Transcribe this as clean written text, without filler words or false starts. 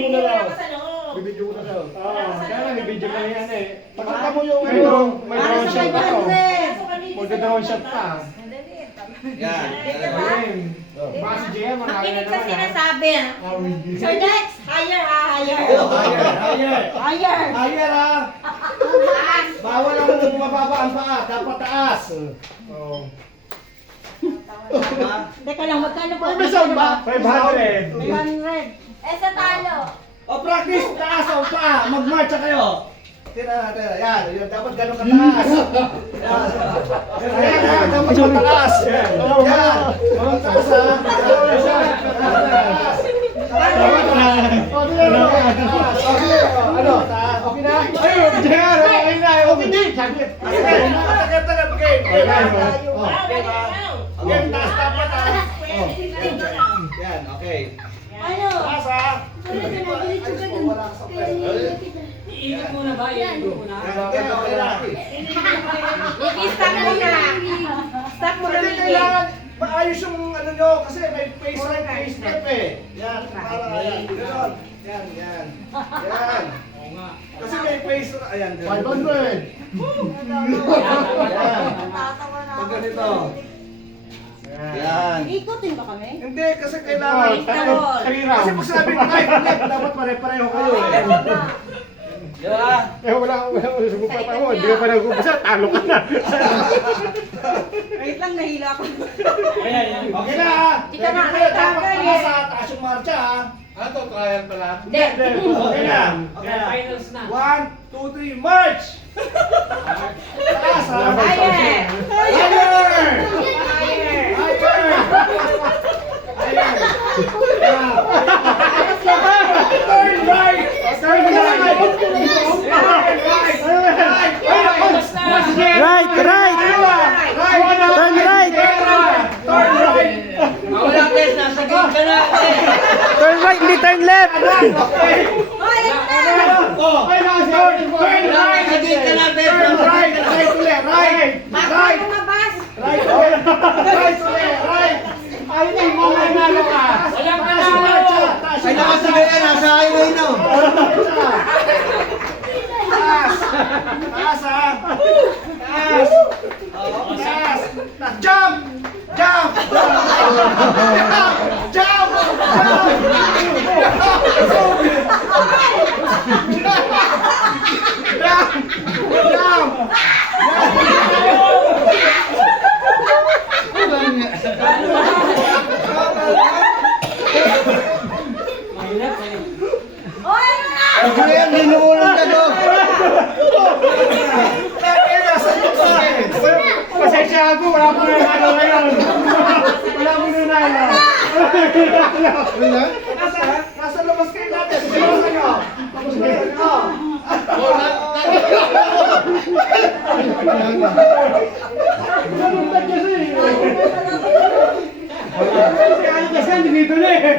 muna raw. Bibidyo muna raw. Kaya lang, bibidyo na yan eh. Pakita mo yung may drone shot pa to. Magda-drone shot pa. Yan. Baka si JM, manalo na Makinig sa naman. sinasabi. Sir Dex, higher ha, higher. Higher. Higher ha. Bawal ang mababa ang paa. Dapat taas. Teka lang, magkano po? May sound ba? 500. 100. Eh, sa talo. O practice, taas ang paa. Mag-marcha kayo. Tira. Yan. Yan. Dapat gano'n kataas. Yan. Dapat kataas. Yan. Dapat taas ha. Ano? Okay na? Ayun, JR, okay na. Okay na. Saglit. Tagal. Game, taas dapat ha. Yan, okay. Ano? Taas ha. Iinit muna ba? Iinit muna. I-stop mo na. Stop mo na. Hindi kailangan maayos yung ano nyo kasi may face right, face left eh. Yan, para yan. Ganon. Yan. Yan. Kasi may face right. Ayan. 500. Yan. Pag ganito. Yan. Ikutin ba kami? Hindi, kasi kailangan. Three rounds. Kasi pag sabi ko right, left, dapat pare-pareho kayo eh. Diba? Eh, wala sumupat ako. Hindi ka pa nag-upisa. Talo ka na. Wait lang, nahila ko. Okay na ha. Di ka na Dapat nakatagal eh. pala sa taas yung marcha ha. Ano to? Trial pala? Hindi. Okay na. Finals na. 1, 2, 3, march! Taas ha. Higher. Higher! Turn right! Turn right! Right. Turn right. Turn right! Wala test, nasa gate ka na. Turn right, hindi turn left. Oh, turn right! Nasa gate ka na, test. Turn right! Right ulit! Right! Right! Lumabas. Right ulit! Right ulit! Right! Ay, hindi mo manalo ka. Walang Taas yung panalo. marcha! Taas yung marcha! nasa highway na. Taas! Taas ha! Taas! Taas! Jump! Jump! Jump! Pasensya ako, wala ko nanalo ngayon. Wala ko nanalo. Nasa labas kayo natin! Labas kayo! Labas kayo! Nalungtad kasi. Kasi dito na eh.